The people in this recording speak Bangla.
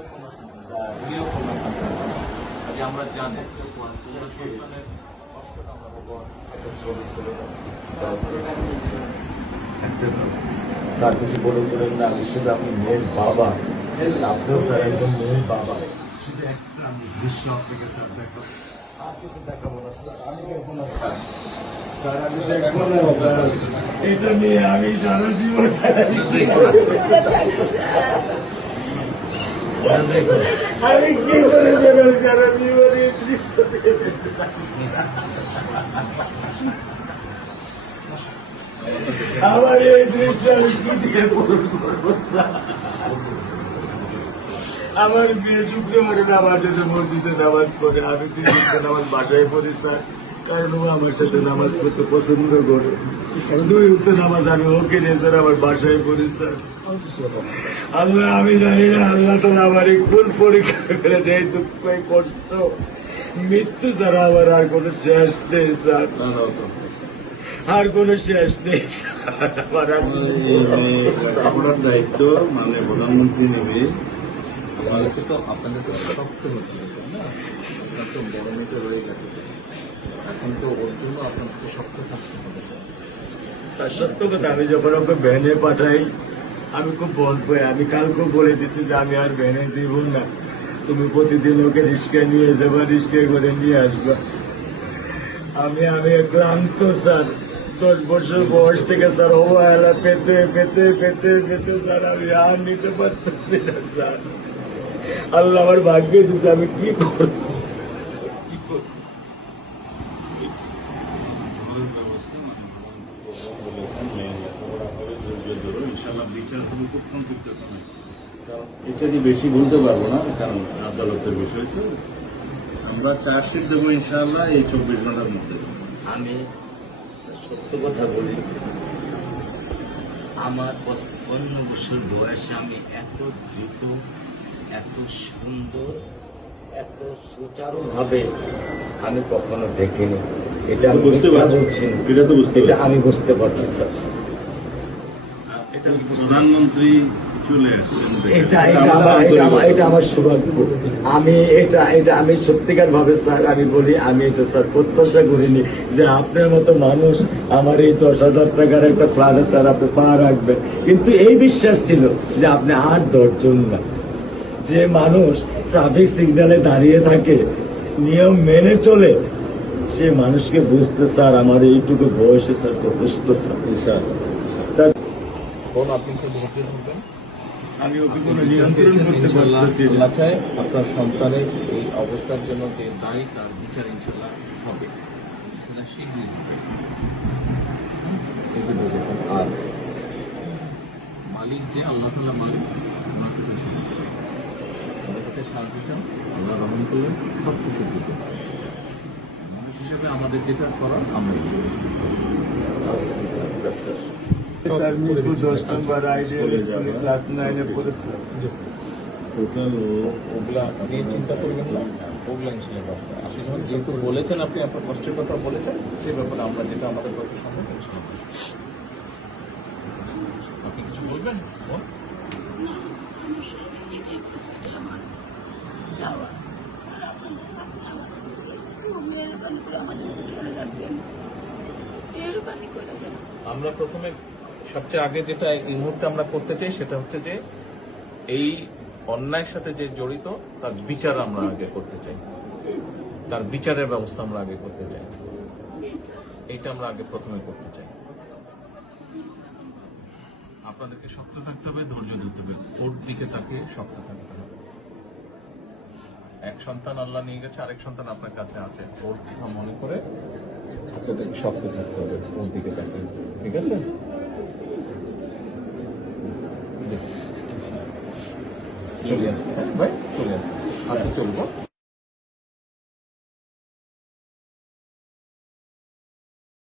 উনিও কোনো আজ আমরা জানি সন্তানের কষ্টটা আমরা একটা ছবি ছিল স্যার কিছু বলে করেন না, আমি শুধু আপনি মেয়ের বাবা, আপনিও স্যার একজন মেয়ের বাবা। শুধু একটা আমি দৃশ্য আপনাকে স্যার দেখো, আর কিছু দেখাবো না স্যার, আমি দেখবো না স্যার, স্যার আমি দেখবো না স্যার, এটা নিয়ে আমি সারা জীবন আমি কি করে দেবেন সারা জীবনে দৃশ্য আমার এই দৃশ্য আমি কি দিয়ে পূরণ করবো? আমার মেয়ে শুক্রবারে নামাজ যেতে মসজিদে নামাজ পড়ে, আমি 3 ওয়াক্ত নামাজ বাসায় পড়ি স্যার, কারণ ও আমার সাথে নামাজ পড়তে পছন্দ করে। 2 ওয়াক্ত নামাজ আমি ওকে নিয়ে স্যার আমার বাসায় পড়ি স্যার। আল্লাহ আমি জানি না, আল্লাহ তো আমার কোন পরীক্ষা করেছে, এই দুঃখ এই কষ্ট মৃত্যু ছাড়া আমার আর কোনো শেষ নেই স্যার, আর কোনো শেষ নেই। আপনার দায়িত্ব মানে প্রধানমন্ত্রী নেবে, আমাদেরকে তো আপনাদের তো শক্ত হতে হবে না, আপনার তো বড় মেয়েটা রয়ে গেছে, এখন তো ওর জন্য আপনাদেরকে শক্ত থাকতে হবে। স্যার সত্য কথা, আমি যখন ওকে ভ্যানে পাঠাই আমি খুব বল পাই, আমি কালকেও বলে দিচ্ছি যে আমি আর ভ্যানে দিব না, তুমি প্রতিদিন ওকে রিস্কায় নিয়ে যাবা, রিস্কায় করে নিয়ে আসবা। আমি ক্লান্ত স্যার, 10 বছর বয়স থেকে স্যার অবহেলা পেতে পেতে পেতে পেতে স্যার আমি আর নিতে পারতেছি না স্যার। আল্লাহ আমার ভাগ্যে দিচ্ছে, আমি কি করতেছি? বিচার তুমি খুব সম্পৃক্ত সময়, কারণ এটা যে বেশি বলতে পারবো না, কারণ আদালতের বিষয় তো। আমরা চার্জশিট দেবো ইনশাআল্লাহ এই 24 ঘন্টার মধ্যে। আমি সত্য কথা বলি, আমার 55 বছর বয়সে আমি এত দ্রুত, এত সুন্দর, এত সুচারুভাবে আমি কখনো দেখিনি। এটা আমি বুঝতে পারছি, এটা তো বুঝতে, এটা আমি বুঝতে পারছি স্যার। প্রধানমন্ত্রী চলে আসছেন, এটা আমার সৌভাগ্য। আমি সত্যিকার ভাবে স্যার আমি বলি, আমি এটা স্যার প্রত্যাশা করিনি যে আপনার মতো মানুষ আমার এই 10,000 টাকার একটা প্ল্যানে স্যার আপনি পা রাখবেন, কিন্তু এই বিশ্বাস ছিল যে আপনি 8-10 জন না, যে মানুষ ট্রাফিক সিগন্যালে দাঁড়িয়ে থাকে, নিয়ম মেনে চলে, সে মানুষকে বুঝতে স্যার আমার এইটুকু বয়সে স্যার যথেষ্ট স্যার। স্যার আপনি কি ধৈর্য ধরবেন? আমি ওকে কোনো নিয়ন্ত্রণ করতে পারতেছি না। আল্লাহ চায় আপনার সন্তানের এই অবস্থার জন্য যে দায়ী, তার বিচার ইনশাল্লাহ হবে, সেটা শীঘ্রই হবে। এগুলো দেখুন, আর মালিক যে আল্লাহ তাআলা মালিক, ওনার কাছে সাহায্য, ওনার কাছে সাহায্য চাও, আল্লাহ রহম করলেন সব কিছু দিতে। মানুষ হিসেবে আমাদের যেটা করার আমরা স্যার মিরপুর 10 নম্বর আইডিয়াল স্কুলে ক্লাস 9-এ পড়েছে। টোটাল ওগুলা নিয়ে চিন্তা করবেন না, ওগুলা ইনশাল্লাহ ব্যবস্থা। আপনি যখন যেহেতু বলেছেন, আপনি আপনার কষ্টের কথা বলেছেন, সেই ব্যাপারে আমরা যেটা আমাদের পক্ষে সম্ভব ইনশাল্লাহ। আপনি কিছু বলবেন? আমরা প্রথমে সবচেয়ে আগে যেটা এই মুহূর্তে আমরা করতে চাই সেটা হচ্ছে যে এই অন্যায়ের সাথে যে জড়িত তার বিচার আমরা আগে করতে চাই, তার বিচারের ব্যবস্থা আমরা আগে করতে চাই, এইটা আমরা আগে প্রথমে করতে চাই। আপনাদেরকে শক্ত থাকতে হবে, ধৈর্য ধরতে হবে, ওর দিকে তাকে শক্ত থাকতে হবে। এক সন্তান আল্লাহ নিয়ে গেছে, আরেক সন্তান আপনার কাছে আছে, ওর কথা মনে করে আপনাদেরকে শক্ত থাকতে হবে, ওর দিকে তাকে, ঠিক আছে? চলে আসবে ভাই, চলে আসবে, আজকে চলবো।